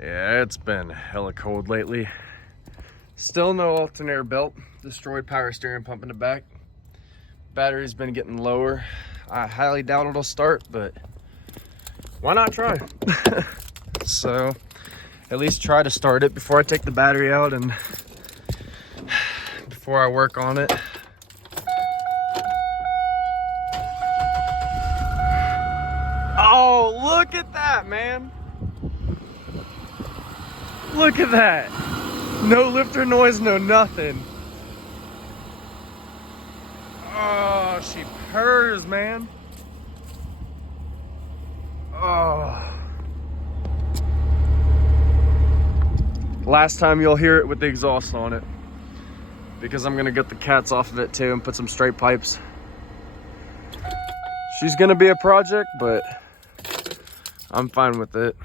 Yeah, it's been hella cold lately. Still no alternator belt. Destroyed power steering pump in the back. Battery's been getting lower. I highly doubt it'll start, but why not try? So at least try to start it before I take the battery out and before I work on it. Oh, look at that, man. Look at that. No lifter noise, no nothing. Oh, she purrs, man. Oh. Last time you'll hear it with the exhaust on it, because I'm gonna get the cats off of it too and put some straight pipes. She's gonna be a project, but I'm fine with it.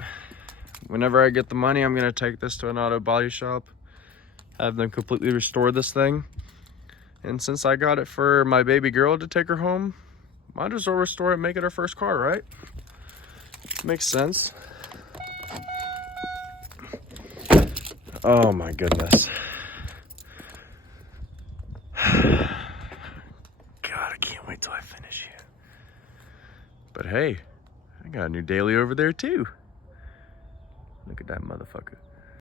Whenever I get the money, I'm gonna take this to an auto body shop, have them completely restore this thing. And since I got it for my baby girl to take her home, might as well restore it, make it her first car, right? Makes sense. Oh my goodness. God, I can't wait till I finish here. But hey, I got a new daily over there too. Look at that motherfucker.